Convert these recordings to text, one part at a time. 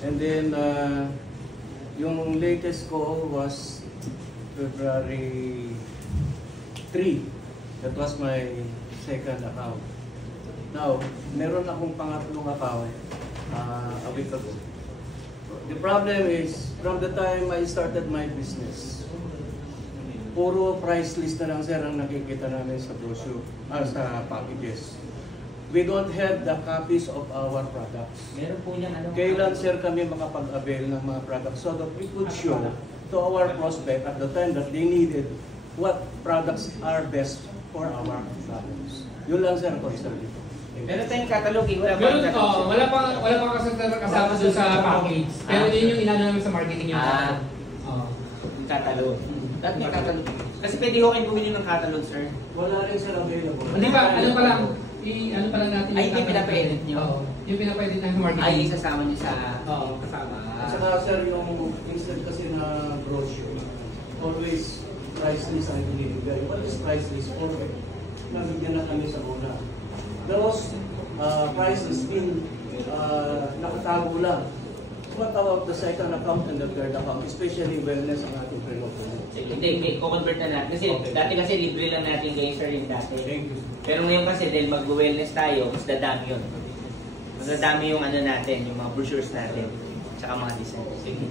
And then, yung latest ko was February 3. That was my second account. Now, meron akong pangatlong account a week ago. The problem is, from the time I started my business, puro price list na lang sir ang nakikita namin sa brochure, sa packages. We don't have the copies of our products. Meron po niyang ano. Kailan sir kami makapag-avail ng mga products so that we could show to our prospect at the time that they needed what products are best for our products. Yun lang sir ang concern dito. Meron tayong catalog eh. Wala pang kasama doon sa package. Pero yun yung inano namin sa marketing yung catalog. Dapat may catalog. Kasi pwede ko kayong bumili ng catalog, sir. Wala rin sir available. Hindi ba? Ano pa lang? Ano pa lang natin? Ay, yung pinapa-edit nyo? Oo. Yung pinapa-edit ng marketing. Ay, isasama nyo sa... Oo, kasama. At saka sir, yung instead kasi na brochure, always price list ang binibigay. What is price list for? Nabigyan na kami sa una. Those prices still nakatago lang. What about the second account and the third account? Especially wellness ang ating pre-opening. Hindi. Kukonvert na natin. Kasi dati kasi libre lang natin kayo, sir, yung dati. Thank you. Pero ngayon kasi dahil mag-wellness tayo, mas dadami yun. Mas dadami yung ano natin, yung mga brochures natin. Tsaka mga design. Sige.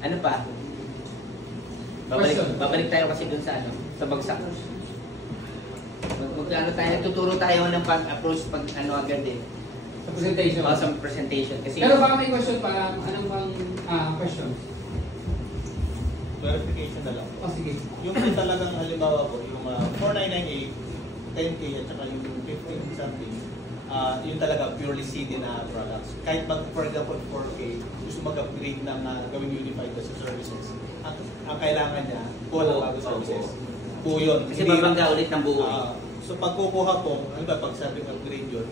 Ano pa? Babalik tayo kasi dun sa ano, sa bagsak. Ano tayo, tuturo tayo ng pag-approach pag ano agad eh. Sa presentation. Sa presentation. Kasi pero baka may question pa, anong bang questions? Verification na lang. Oh, sige. Yung talagang halimbawa po, yung 4998, 10K at saka yung 15 something, yung talaga purely CD na products. Kahit for example 4K, gusto mag-upgrade ng gawing unified sa services, ang kailangan niya, buo na bago services. Buo yun. Kasi babangga ulit ng buo. So pag kukuha po, ano ba, pag sabing upgrade yun,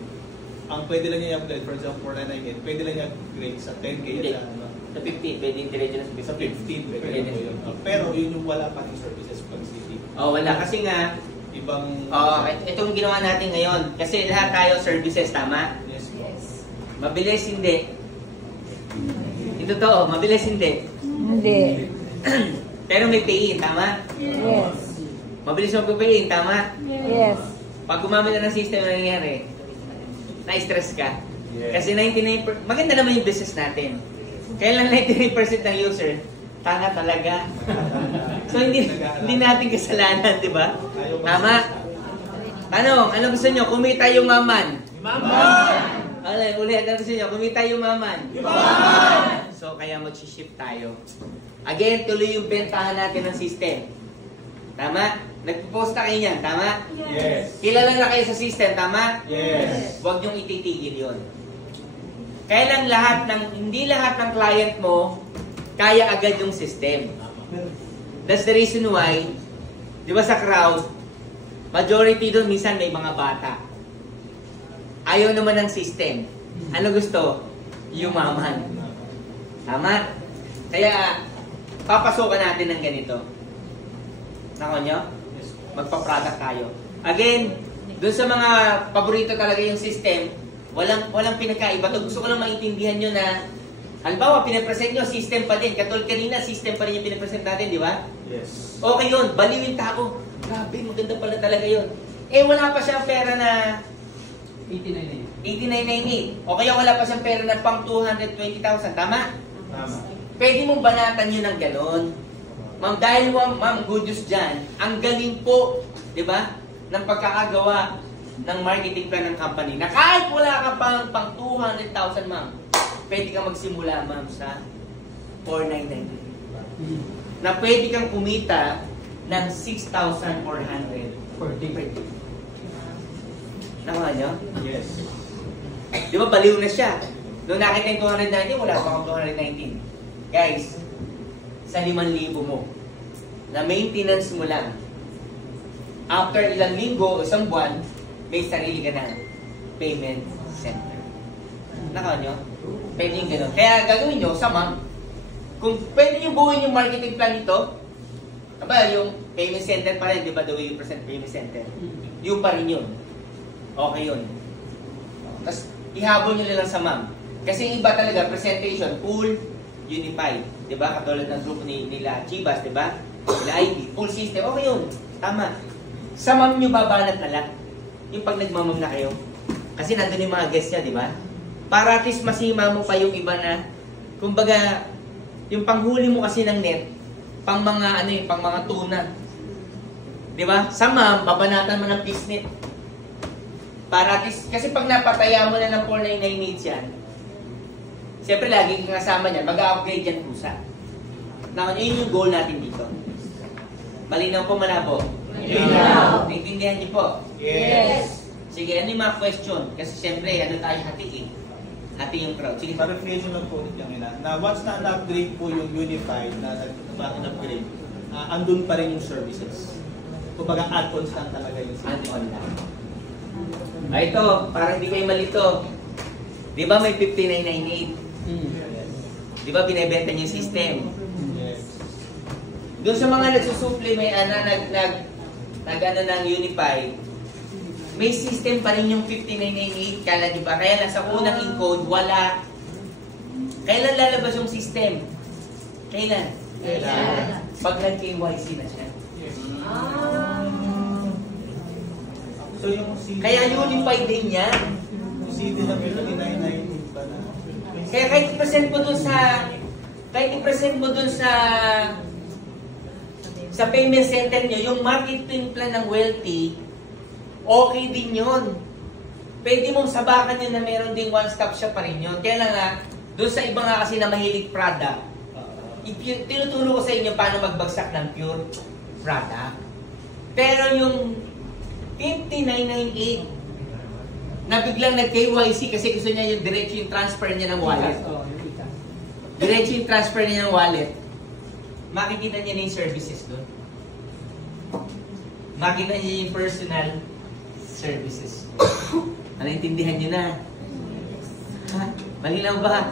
ang pwede lang niya i-upgrade, for example 4998, pwede lang niya upgrade sa 10K. Hindi. Sa 15, pwede diretso na sa 15. Pwede po yun. Pero yun yung wala pa ng services pag CD. Oh, wala. Kasi nga, ibang... itong ginawa natin ngayon. Kasi lahat tayo services, tama? Yes. Mabilis, hindi. Ito to, mabilis, hindi. Hindi. Pero may pay-in, tama? Yes. Mabilis mag-pay-in, tama? Yes. Pag gumamit na ng system, ano nangyari? Na-stress ka. Yes. Kasi 99%, maganda naman yung business natin. Kaya lang 99% ng user, tanga talaga. So hindi natin kasalanan, di ba? Tama? Ano gusto nyo? Kumita yung maman. Maman! Ulit, ano gusto nyo? Kumita yung maman. Maman! So kaya mag-shift tayo. Again, tuloy yung bentahan natin ng system. Tama? Nagpo-post na kayo niyan, tama? Yes. Kilala na kayo sa system, tama? Yes. Huwag niyong ititigil yun. Kaya lang hindi lahat ng client mo kaya agad yung system. That's the reason why, di ba sa crowd, majority doon minsan may mga bata. Ayaw naman ng system. Ano gusto? Yumaman. Tama? Kaya, papasokan natin ng ganito. Nako nyo? Magpa-product tayo. Again, doon sa mga paborito talaga yung system, walang pinagkaiba. Gusto ko lang maintindihan nyo na, halimbawa, pinapresent nyo, system pa din. Katulad kanina, system pa rin yung pinapresent natin, di ba? Yes. Okay yun, baliw yung tao. Grabe, maganda pala talaga yun. Eh, wala pa siyang pera na 8998. O kaya wala pa siyang pera na pang 220,000. Tama? Tama. Pwede mong banatan yun ng ganon. Ma'am, dahil ma'am, good news dyan, ang galing po, di ba, ng pagkakagawa ng marketing plan ng company na kahit wala ka pang 200,000, ma'am, pwede kang magsimula, ma'am, sa 4,990. Na pwede kang kumita ng 6,400 per day. Nakuha nyo? Yes. Di ba, baliw na siya. Noong nakita yung 290, wala pa akong 219. Guys, sa 5,000 mo, na maintenance mo lang, after ilang linggo o isang buwan, may sarili ka na payment center. Nakaw nyo? Pwede yung gano'n. Kaya gagawin nyo sa ma'am, kung pwede nyo buuin yung marketing plan nito, aba, yung payment center pa rin, di ba, the way you present payment center, yung pa rin yun. Okay yun. Tapos, ihabol nyo lang sa ma'am. Kasi yung iba talaga, presentation, full, unified. Diba? Katulad ng group nila Chivas, diba? Nila ID, full system. Okay yun. Tama. Sa ma'am nyo babanat na lang. Yung pag nagmamam na kayo. Kasi nandun yung mga guests niya, diba? Para at least masima mo pa yung iba na, kumbaga, yung panghuli mo kasi ng net, pang mga ano yung pang mga tuna. 'Di ba? Sa ma'am, babanatan mo ng fish net. Para at least, kasi pag napataya mo na ng 4998 yan, siyempre lagi kang kasama niyan, mag-upgrade yan pusa. Now, yun yung goal natin dito. Malinaw po, malabo? Malinaw. Naintindihan niyo po? Yes. Sige, ano yung mga question? Kasi siyempre, ano tayo hati eh. Hati yung crowd. Sige. Clarification lang po ulit yung na once na na-upgrade po yung Unified na nag-upgrade, andun pa rin yung services. Kumbaga add-ons lang talaga yung services. Add-on lang. Ito, para hindi kayo malito. Di ba may 5998? Di ba binibenta niyo yung system? Yes. Doon sa mga nagsusupply, may nag-ano ng Unified, may system pa rin yung 5998, kala di ba? Kaya lang sa unang encode, wala. Kailan lalabas yung system? Kailan? Kailan? Pag nag-KYC na siya. So yung CD, Kaya Unified din yan. yung CD na 5998 pa na. Kaya kahit i-present mo dun sa payment center nyo, yung marketing plan ng Wealthy, okay din yun. Pwede mong sabakan yun na meron ding one-stop shop pa rin yun. Kaya lang nga, doon sa iba nga kasi na mahilig product, tinuturo ko sa inyo paano magbagsak ng pure product. Pero yung 5998 na biglang nag-KYC kasi gusto niya yung diretso yung transfer niya ng wallet. Diretso yung transfer niya ng wallet. Makikita niya na yung services doon. Makikita niya yung personal services. Naintindihan niyo na? Ha? Malinaw ba?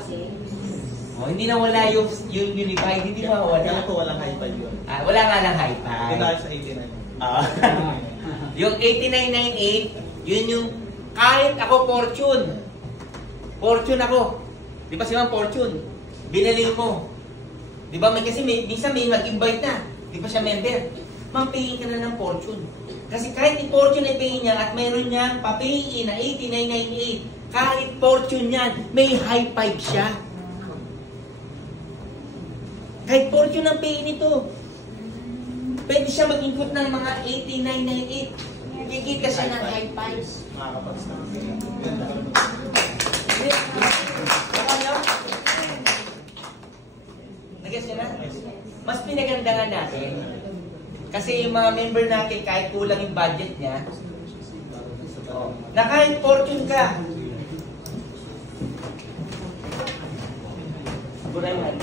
Hindi na wala yung Unified, hindi na wala. Kaya po walang hi-fi yun. Wala nga ng hi-fi. Hindi tayo sa 89. Yung 8998, yun yung kahit ako Fortune. Fortune ako. Di ba si Ma'am Fortune? Binili mo. Di ba? Kasi minsan may mag-invite na. Di ba siya member? Ma'am, payin ka na ng Fortune. Kasi kahit ni Fortune ay payin niya at mayroon niyang papayin na 8998, kahit Fortune yan, may high five siya. Kahit Fortune ang payin ito. Pwede siya mag-input ng mga 8998. Kikita siya ng high fives. Makakapag-start. Nag-guess na? Mas pinagandahan natin. Kasi yung mga member natin, kahit kulang yung budget niya, na kahit Fortune ka, buray na